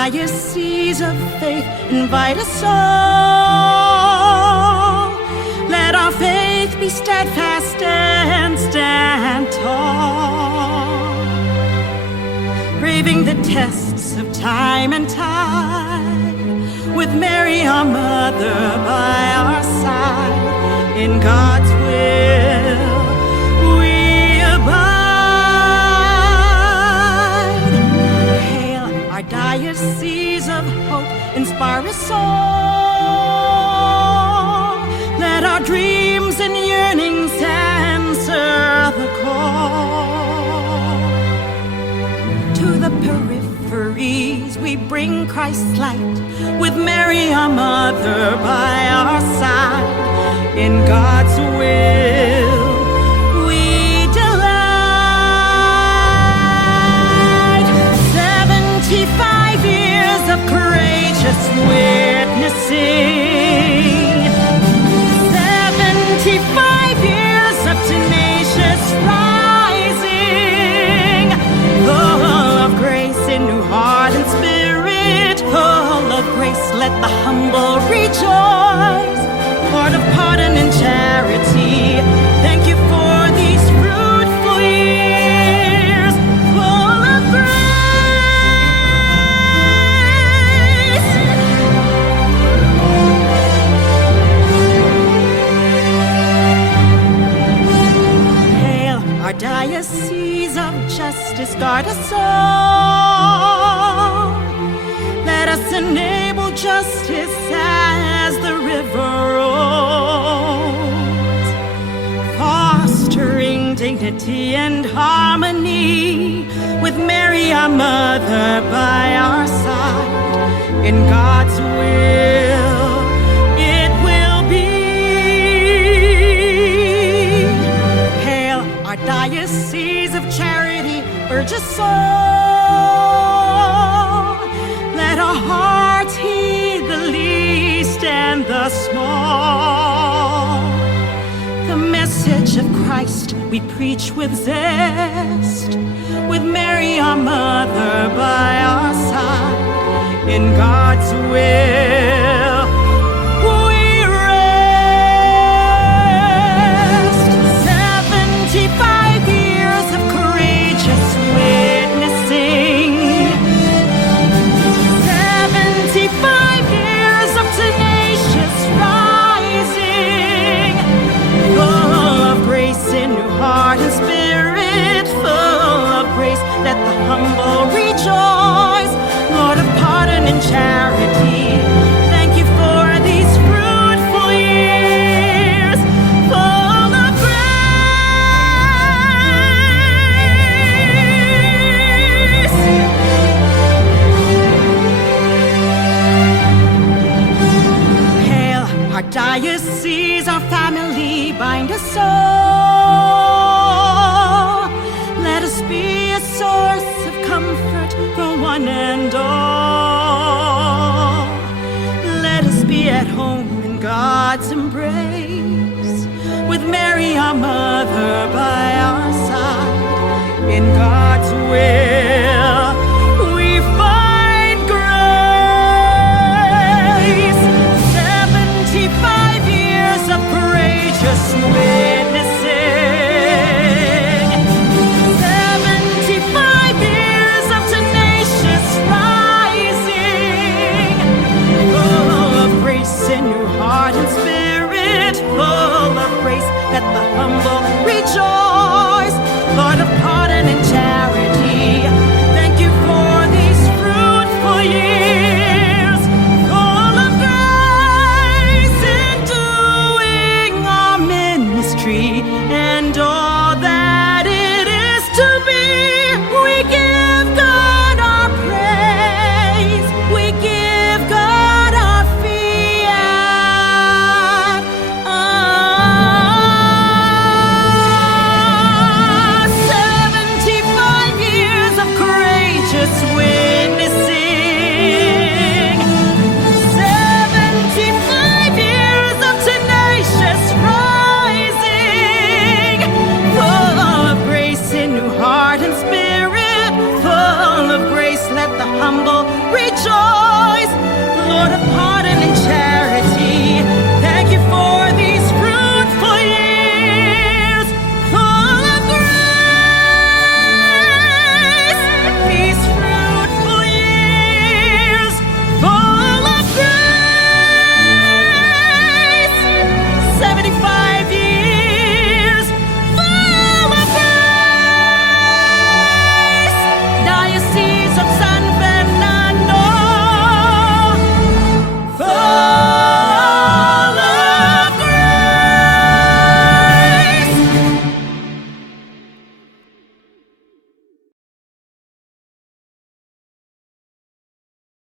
Diocese of faith, invite us all. Let our faith be steadfast and stand tall, braving the tests of time and tide, with Mary our Mother by our side. In God's will we abide. Hail our Diocese of hope, inspire us all. Let our dreams and yearnings answer the call. To the peripheries we bring Christ's light, with Mary our Mother by our side. In God's will we delight. 75 years of courageous witnessing, 75 years of tenacious rising, full of grace in new heart and spirit, full of grace, let the humble rejoice. Lord of pardon and charity, thank you for these fruitful years, full of grace. Hail our Diocese of justice, guard us all. Let us enable justice as the river rolls, fostering dignity and harmony, with Mary our Mother by our side. In God's will it will be. Hail our Diocese of charity, urge us all. Let our hearts heed the least and the small. The message of Christ we preach with zest, with Mary our Mother by our side. In God's will we rest. 75 years of courageous witnessing, 75 years of tenacious rising, full of grace in new heart and spirit, full of grace, let the humble rejoice. Lord of pardon and charity, thank you for these fruitful years, full of grace. Hail our Diocese, our family, bind us all. Let us be a source of comfort for one and all. Let us be at home in God's embrace, with Mary our Mother by our side. In God's will we find grace. 75 years of courageous witnessing, 75 years of tenacious rising, full of grace in new heart and spirit, full of grace, let the humble rejoice. Lord of pardon and charity, thank you for these fruitful years, full of grace in doing our ministry and all that it is to be. We give God our praise, we give God our fiat. 75 years of courageous witnessing, 75 years of tenacious rising, full of grace in new heart and spirit, full of grace, let the humble rejoice. Lord of pardon and charity,